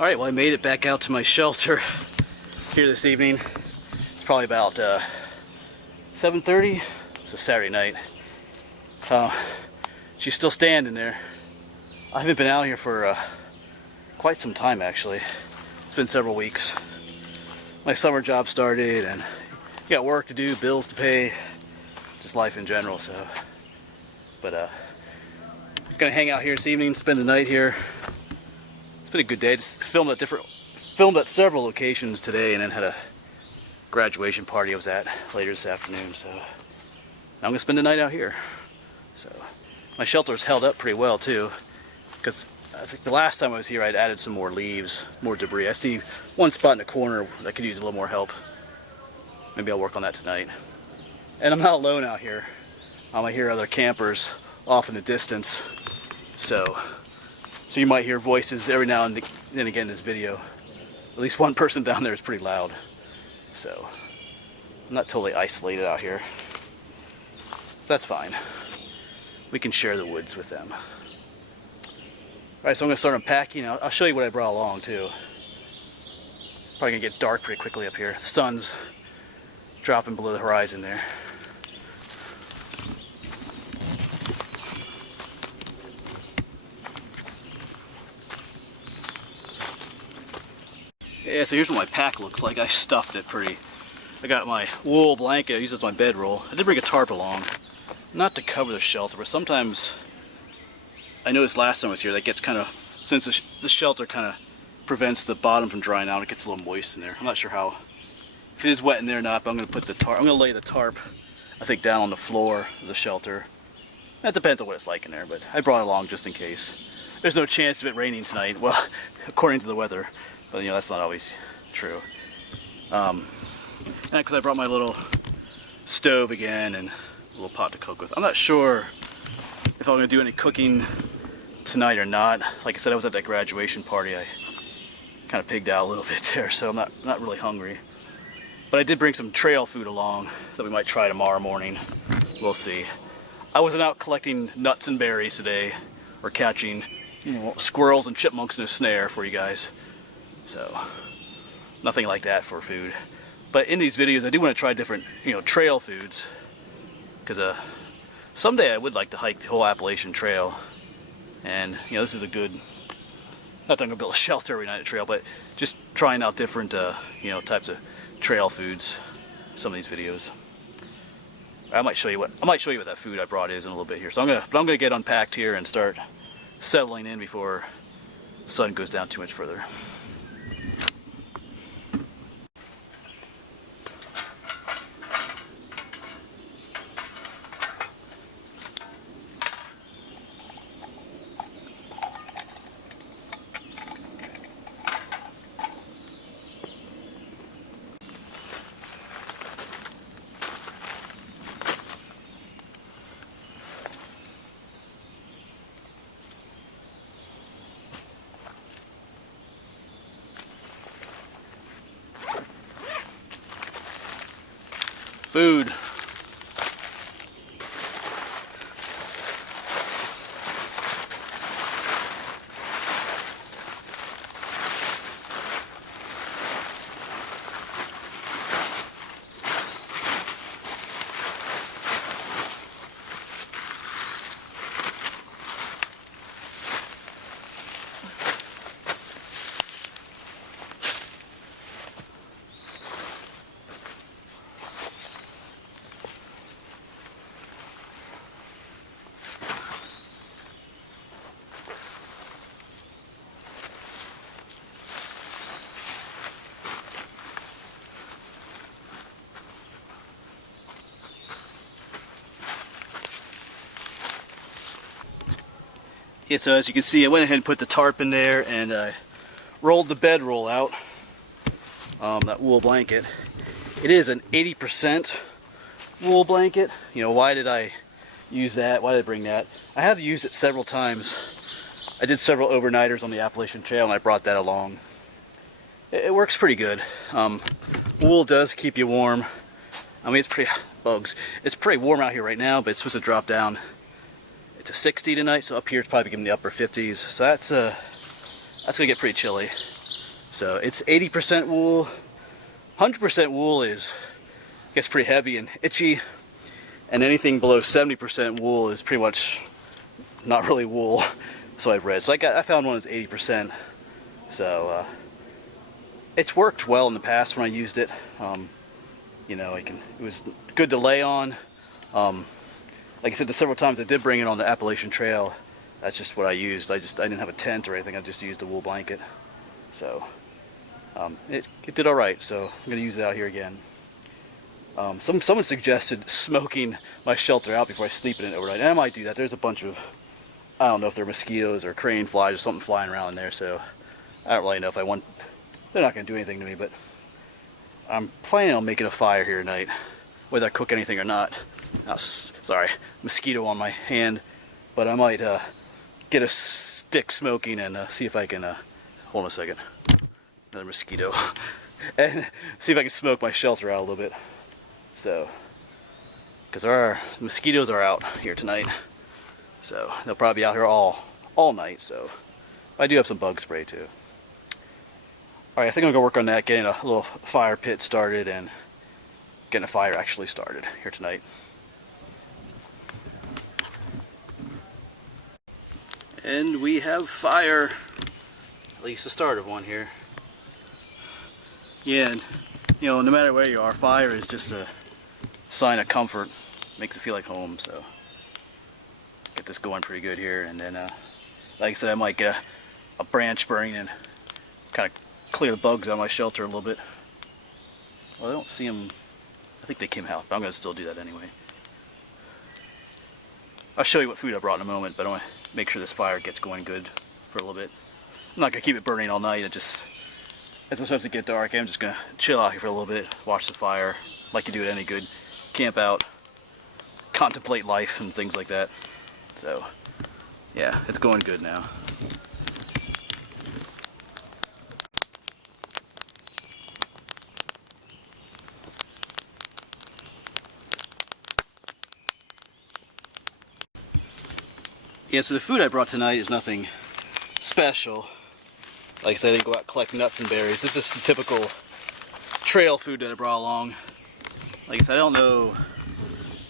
Alright, well I made it back out to my shelter here this evening. It's probably about 7:30. It's a Saturday night. She's still standing there. I haven't been out here for quite some time actually. It's been several weeks. My summer job started and you got work to do, bills to pay, just life in general, so. But gonna hang out here this evening, spend the night here. It's been a good day. Just filmed at several locations today, and then had a graduation party I was at later this afternoon. So I'm gonna spend the night out here. So my shelter's held up pretty well too, because I think the last time I was here I'd added some more leaves, more debris. I see one spot in the corner that could use a little more help. Maybe I'll work on that tonight. And I'm not alone out here. I hear other campers off in the distance. So you might hear voices every now and then again in this video. At least one person down there is pretty loud. So I'm not totally isolated out here. That's fine. We can share the woods with them. Alright, so I'm going to start unpacking. I'll show you what I brought along too. Probably going to get dark pretty quickly up here. The sun's dropping below the horizon there. Yeah, so here's what my pack looks like. I stuffed it pretty. I got my wool blanket, I use this as my bedroll. I did bring a tarp along, not to cover the shelter, but sometimes, I noticed last time I was here, that gets kind of, since the shelter kind of prevents the bottom from drying out, it gets a little moist in there. I'm not sure how, if it is wet in there or not, but I'm going to put the tarp, I'm going to lay the tarp, I think, down on the floor of the shelter. That depends on what it's like in there, but I brought it along just in case. There's no chance of it raining tonight, well, according to the weather. But you know, that's not always true. And because I brought my little stove again and a little pot to cook with. I'm not sure if I'm going to do any cooking tonight or not. Like I said, I was at that graduation party. I kind of pigged out a little bit there, so I'm not really hungry. But I did bring some trail food along that we might try tomorrow morning. We'll see. I wasn't out collecting nuts and berries today, or catching, you know, squirrels and chipmunks in a snare for you guys. So, nothing like that for food. But in these videos, I do want to try different, you know, trail foods. Because someday I would like to hike the whole Appalachian Trail. And, you know, this is a good, not that I'm going to build a shelter every night at trail, but just trying out different, you know, types of trail foods. Some of these videos. I might show you what that food I brought is in a little bit here. So I'm gonna get unpacked here and start settling in before the sun goes down too much further. Food. Yeah, so as you can see, I went ahead and put the tarp in there and rolled the bedroll out, that wool blanket. It is an 80% wool blanket. You know, why did I use that? Why did I bring that? I have used it several times. I did several overnighters on the Appalachian Trail and I brought that along. It works pretty good. Wool does keep you warm. I mean, it's pretty warm out here right now, but it's supposed to drop down. It's a 60 tonight, so up here it's probably giving the upper 50s. So that's gonna get pretty chilly. So it's 80% wool. 100% wool gets pretty heavy and itchy, and anything below 70% wool is pretty much not really wool. So I've read. So I found one that's 80%. So it's worked well in the past when I used it. You know, it was good to lay on. Like I said, the several times I did bring it on the Appalachian Trail, that's just what I used. I didn't have a tent or anything. I just used a wool blanket. So it did all right. So I'm gonna use it out here again. Someone suggested smoking my shelter out before I sleep in it overnight. And I might do that. There's a bunch of, I don't know if they're mosquitoes or crane flies or something flying around in there. So I don't really know if I want. They're not gonna do anything to me, but I'm planning on making a fire here tonight, whether I cook anything or not. Oh, sorry, mosquito on my hand, but I might get a stick smoking and see if I can, hold on a second, another mosquito, and see if I can smoke my shelter out a little bit. So, because our mosquitoes are out here tonight, so they'll probably be out here all night, so I do have some bug spray too. Alright, I think I'm going to work on that, getting a little fire pit started and getting a fire actually started here tonight. And we have fire, at least the start of one here. Yeah, and you know, no matter where you are, fire is just a sign of comfort. Makes it feel like home, so get this going pretty good here, and then like I said, I might get a branch burning and kind of clear the bugs out of my shelter a little bit. Well, I don't see them. I think they came out, but I'm going to still do that anyway. I'll show you what food I brought in a moment, but I want to make sure this fire gets going good for a little bit. I'm not going to keep it burning all night. As it starts to get dark, I'm just going to chill out here for a little bit, watch the fire, like you do at any good camp out, contemplate life and things like that. So, yeah, it's going good now. Yeah, so the food I brought tonight is nothing special. Like I said, I didn't go out and collect nuts and berries. This is just the typical trail food that I brought along. Like I said, I don't know.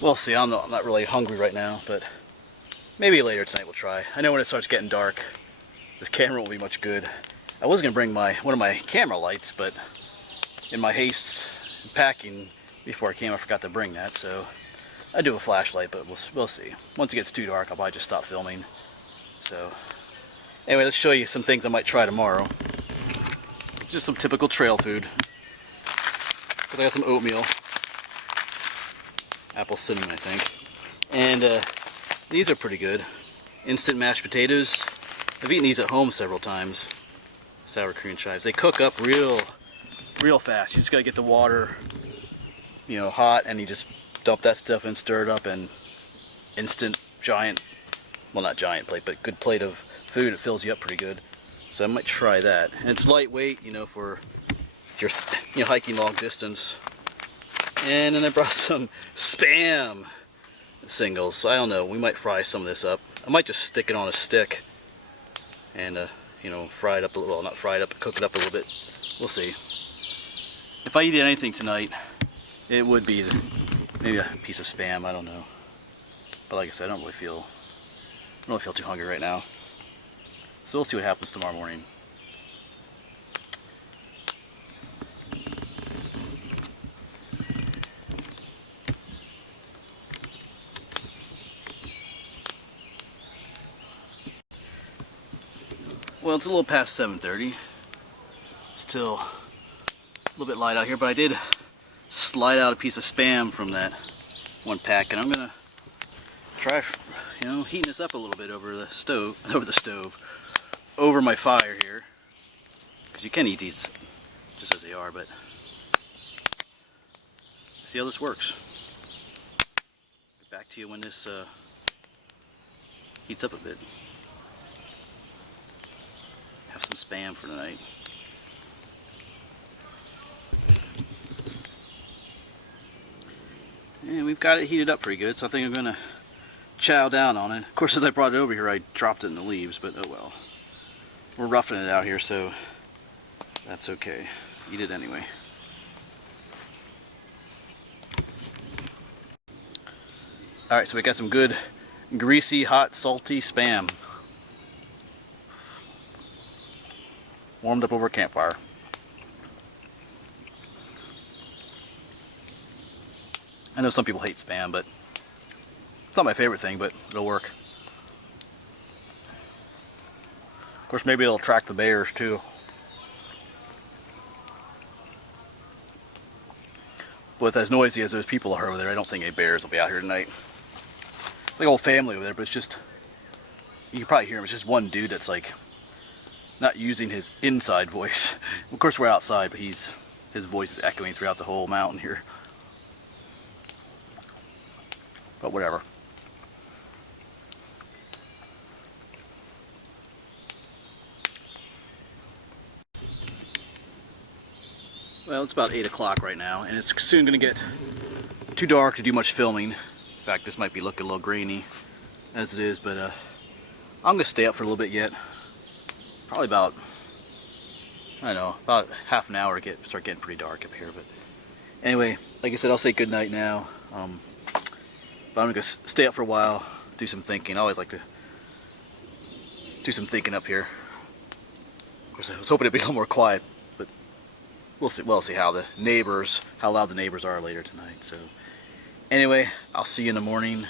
We'll see. I'm not really hungry right now, but maybe later tonight we'll try. I know when it starts getting dark, this camera won't be much good. I was going to bring one of my camera lights, but in my haste in packing before I came, I forgot to bring that. So I do have a flashlight, but we'll see. Once it gets too dark, I'll probably just stop filming. So anyway, let's show you some things I might try tomorrow. It's just some typical trail food. Because I got some oatmeal. Apple cinnamon, I think. And these are pretty good. Instant mashed potatoes. I've eaten these at home several times. Sour cream chives. They cook up real fast. You just gotta get the water, you know, hot, and you just dump that stuff in, stir it up, and instant giant, well, not giant plate, but good plate of food. It fills you up pretty good. So I might try that. And it's lightweight, you know, for if you're hiking long distance. And then I brought some Spam singles. So I don't know, we might fry some of this up. I might just stick it on a stick and you know, fry it up a little. Well, not fry it up, but cook it up a little bit. We'll see. If I eat anything tonight, it would be maybe a piece of Spam. I don't know. But like I said, I don't really feel too hungry right now. So we'll see what happens tomorrow morning. Well, it's a little past 7:30. Still a little bit light out here, but I did slide out a piece of Spam from that one pack, and I'm gonna try, you know, heating this up a little bit over my fire here, because you can eat these just as they are, but see how this works. Get back to you when this heats up a bit. Have some Spam for tonight. And we've got it heated up pretty good, so I think I'm gonna chow down on it. Of course, as I brought it over here, I dropped it in the leaves, but oh well. We're roughing it out here, so That's okay. Eat it anyway. Alright, so we got some good, greasy, hot, salty Spam. Warmed up over a campfire. I know some people hate Spam, but it's not my favorite thing, but it'll work. Of course, maybe it'll attract the bears too. With as noisy as those people are over there, I don't think any bears will be out here tonight. It's like a whole family over there, but it's just, you can probably hear him. It's just one dude that's like not using his inside voice. Of course, we're outside, but his voice is echoing throughout the whole mountain here. But whatever. Well, it's about 8 o'clock right now, and it's soon going to get too dark to do much filming. In fact, this might be looking a little grainy as it is, but I'm going to stay up for a little bit yet. Probably about, I don't know, about half an hour to start getting pretty dark up here. But anyway, like I said, I'll say good night now. But I'm going to stay up for a while, do some thinking. I always like to do some thinking up here. Of course, I was hoping it'd be a little more quiet, but we'll see. We'll see how loud the neighbors are later tonight. So anyway, I'll see you in the morning.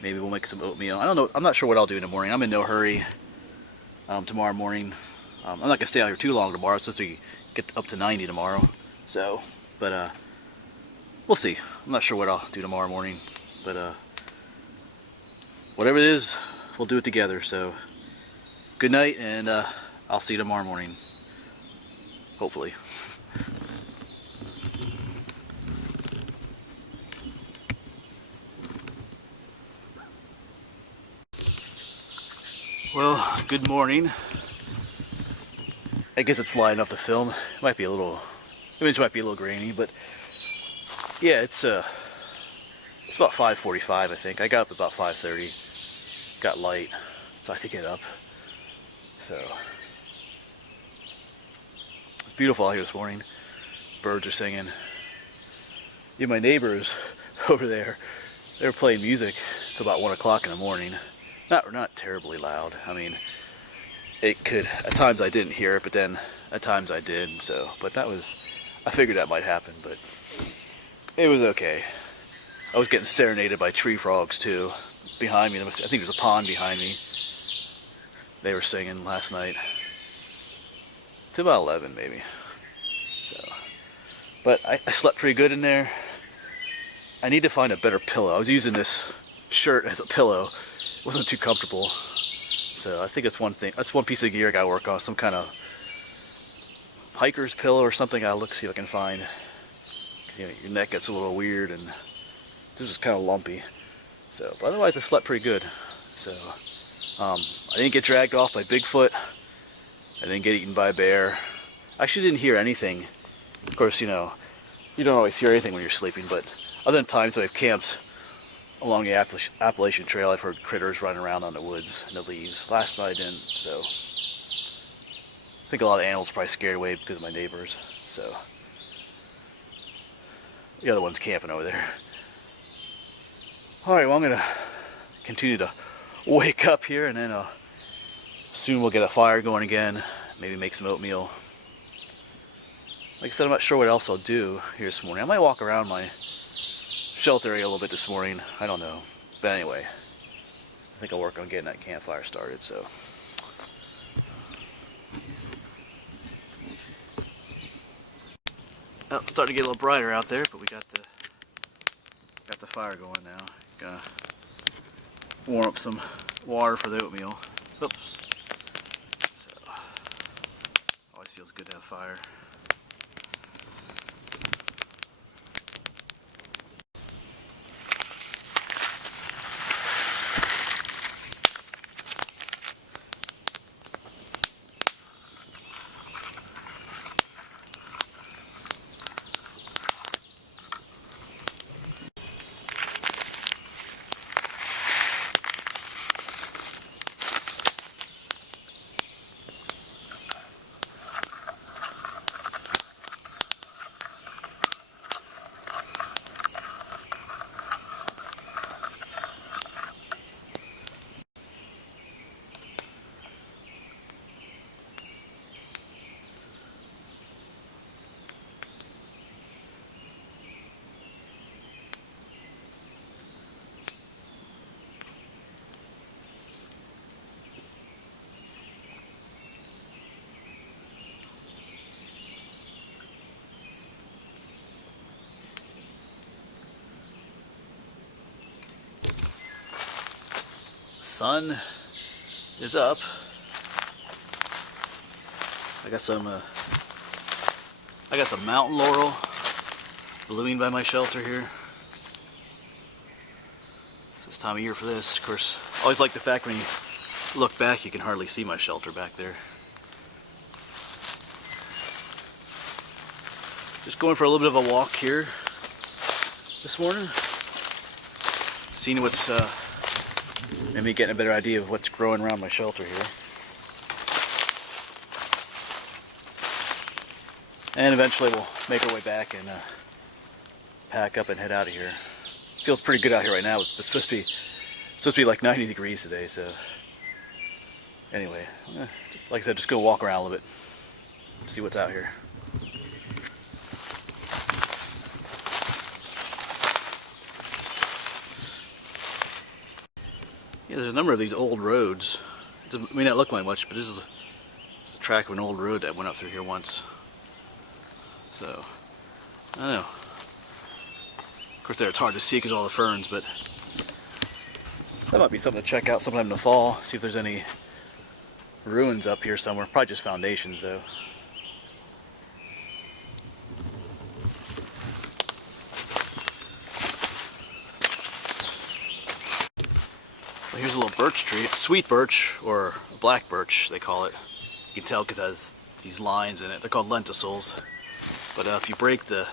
Maybe we'll make some oatmeal. I don't know. I'm not sure what I'll do in the morning. I'm in no hurry. Tomorrow morning, I'm not gonna stay out here too long tomorrow. It's supposed to get up to 90 tomorrow. So, but we'll see. I'm not sure what I'll do tomorrow morning, but whatever it is, we'll do it together. So, good night, and I'll see you tomorrow morning. Hopefully. Well, good morning. I guess it's light enough to film. It might be a little, image might be a little grainy, but yeah, it's about 5:45, I think. I got up about 5:30. Got light, so I had to get up. So it's beautiful out here this morning. Birds are singing. Yeah, my neighbors over there, they were playing music till about 1 o'clock in the morning. Not terribly loud. I mean, it could, at times I didn't hear it, but then at times I did. So, but that was, I figured that might happen, but it was okay. I was getting serenaded by tree frogs too behind me. I think there's a pond behind me. They were singing last night. It's about 11 maybe. So, but I slept pretty good in there. I need to find a better pillow. I was using this shirt as a pillow. It wasn't too comfortable. So I think that's one thing. That's one piece of gear I gotta work on. Some kind of hiker's pillow or something. I'll see if I can find. You know, your neck gets a little weird and it's just kind of lumpy. So, but otherwise I slept pretty good. So I didn't get dragged off by Bigfoot. I didn't get eaten by a bear. I actually didn't hear anything. Of course, you know, you don't always hear anything when you're sleeping, but other than times when I've camped along the Appalachian Trail, I've heard critters running around on the woods and the leaves. Last night I didn't, so I think a lot of animals probably scared away because of my neighbors. So the other one's camping over there. Alright, well I'm going to continue to wake up here, and then soon we'll get a fire going again. Maybe make some oatmeal. Like I said, I'm not sure what else I'll do here this morning. I might walk around my shelter area a little bit this morning. I don't know. But anyway, I think I'll work on getting that campfire started. So, well, it's starting to get a little brighter out there, but we got the fire going now. Gonna warm up some water for the oatmeal. Oops. So, always feels good to have fire. sun is up. I got some mountain laurel blooming by my shelter here. It's this time of year for this. Of course, I always like the fact when you look back, you can hardly see my shelter back there. Just going for a little bit of a walk here this morning. Seeing what's, maybe getting a better idea of what's growing around my shelter here. And eventually we'll make our way back and pack up and head out of here. Feels pretty good out here right now. It's supposed to be like 90 degrees today, so anyway, like I said, just go walk around a little bit, see what's out here. Yeah, there's a number of these old roads. It may not look like much, but this is a track of an old road that went up through here once. So, I don't know. Of course, there it's hard to see because of all the ferns, but that might be something to check out sometime in the fall. See if there's any ruins up here somewhere. Probably just foundations, though. Well, here's a little birch tree, sweet birch, or black birch, they call it. You can tell because it has these lines in it. They're called lenticels. But if you break the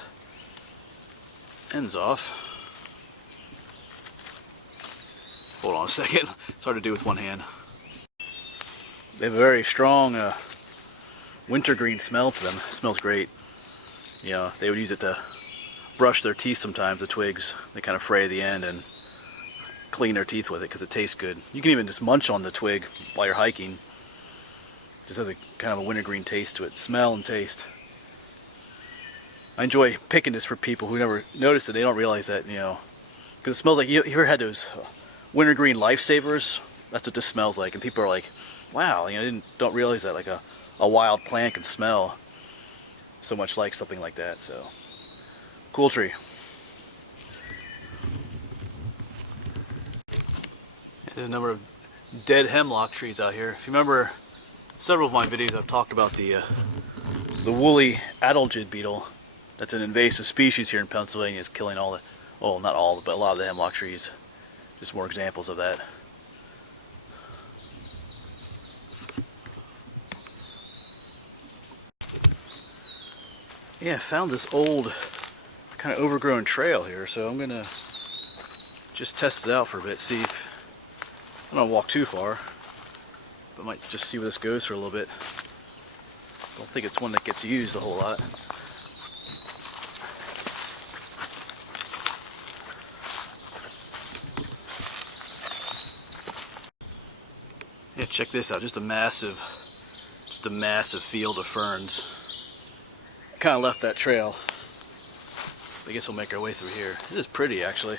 ends off, hold on a second, it's hard to do with one hand. They have a very strong wintergreen smell to them. It smells great. You know, they would use it to brush their teeth sometimes, the twigs. They kind of fray the end and clean their teeth with it because it tastes good. You can even just munch on the twig while you're hiking. It just has a kind of a wintergreen taste to it, smell and taste. I enjoy picking this for people who never notice it. They don't realize that, you know, because it smells like, you ever had those wintergreen lifesavers? That's what this smells like, and people are like, wow, you know, don't realize that like a wild plant can smell so much like something like that. So cool tree. There's a number of dead hemlock trees out here. If you remember several of my videos, I've talked about the woolly adelgid beetle. That's an invasive species here in Pennsylvania. It's killing all the, well, not all, but a lot of the hemlock trees. Just more examples of that. Yeah, I found this old, kind of overgrown trail here, so I'm gonna just test it out for a bit, see if, I don't walk too far, but might just see where this goes for a little bit. Don't think it's one that gets used a whole lot. Yeah, check this out, just a massive field of ferns. Kind of left that trail. I guess we'll make our way through here. This is pretty, actually.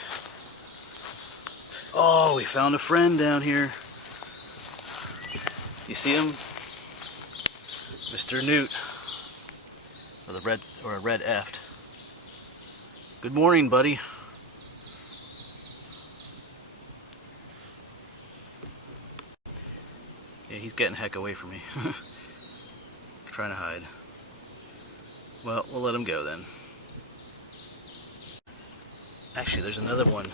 Oh, we found a friend down here. You see him? Mr. Newt. Or a red eft. Good morning, buddy. Yeah, he's getting heck away from me. Trying to hide. Well, we'll let him go then. Actually, there's another one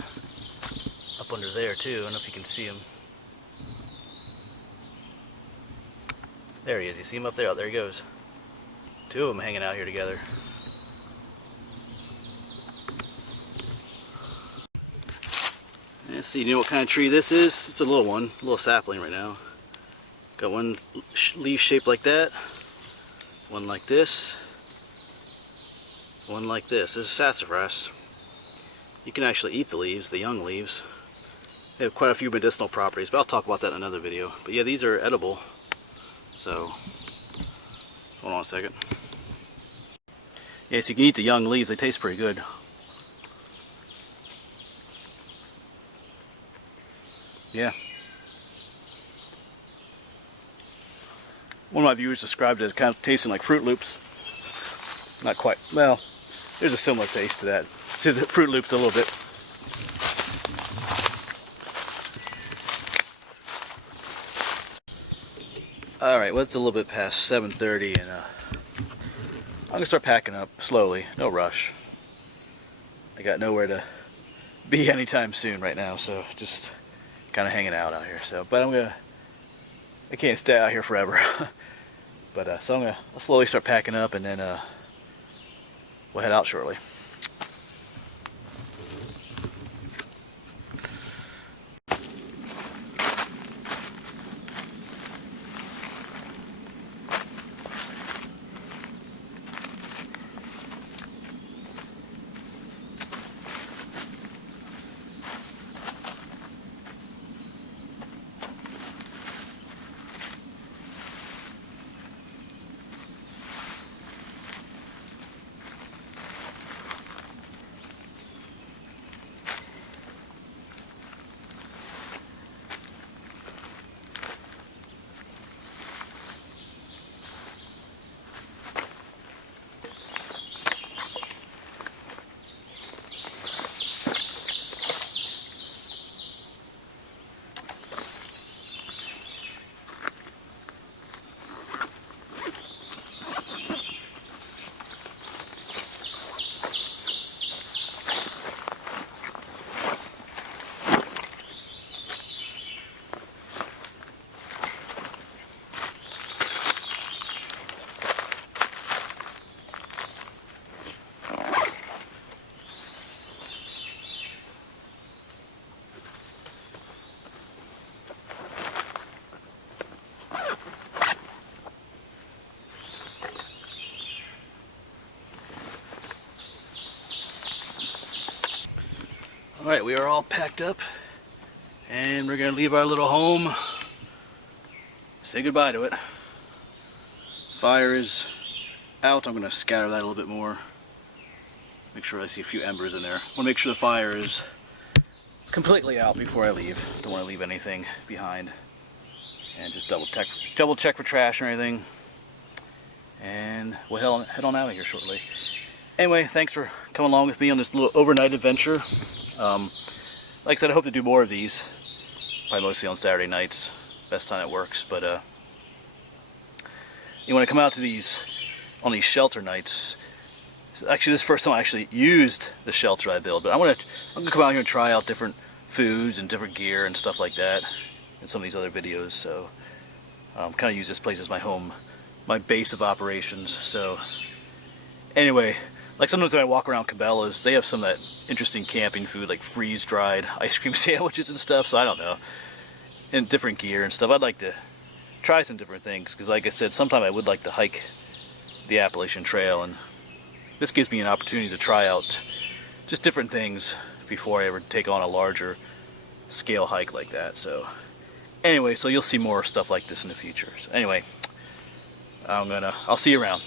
up under there too. I don't know if you can see him. There he is. You see him up there? Oh, there he goes. Two of them hanging out here together. Let's see. You know what kind of tree this is? It's a little one, a little sapling right now. Got one leaf shaped like that, one like this, one like this. This is sassafras. You can actually eat the leaves, the young leaves. They have quite a few medicinal properties, but I'll talk about that in another video. But yeah, these are edible. So, hold on a second. Yeah, so you can eat the young leaves. They taste pretty good. Yeah. One of my viewers described it as kind of tasting like Fruit Loops. Not quite. Well, there's a similar taste to that. To the Fruit Loops a little bit. Alright, well it's a little bit past 7:30 and I'm gonna start packing up slowly, no rush. I got nowhere to be anytime soon right now, so just kind of hanging out here. So, but I can't stay out here forever. But so I'll slowly start packing up and then we'll head out shortly. Alright, we are all packed up and we're going to leave our little home. Say goodbye to it. Fire is out. I'm going to scatter that a little bit more. Make sure I see a few embers in there. I want to make sure the fire is completely out before I leave. Don't want to leave anything behind. And just double check for trash or anything. And we'll head on out of here shortly. Anyway, thanks for coming along with me on this little overnight adventure. Like I said, I hope to do more of these. Probably mostly on Saturday nights. Best time it works. But you want to come out to these on these shelter nights. Actually, this is the first time I actually used the shelter I built. But I'm gonna come out here and try out different foods and different gear and stuff like that in some of these other videos. So kind of use this place as my home, my base of operations. So anyway. Like sometimes when I walk around Cabela's, they have some of that interesting camping food, like freeze-dried ice cream sandwiches and stuff, so I don't know. And different gear and stuff. I'd like to try some different things, because like I said, sometime I would like to hike the Appalachian Trail, and this gives me an opportunity to try out just different things before I ever take on a larger scale hike like that. So anyway, so you'll see more stuff like this in the future. So anyway, I'll see you around.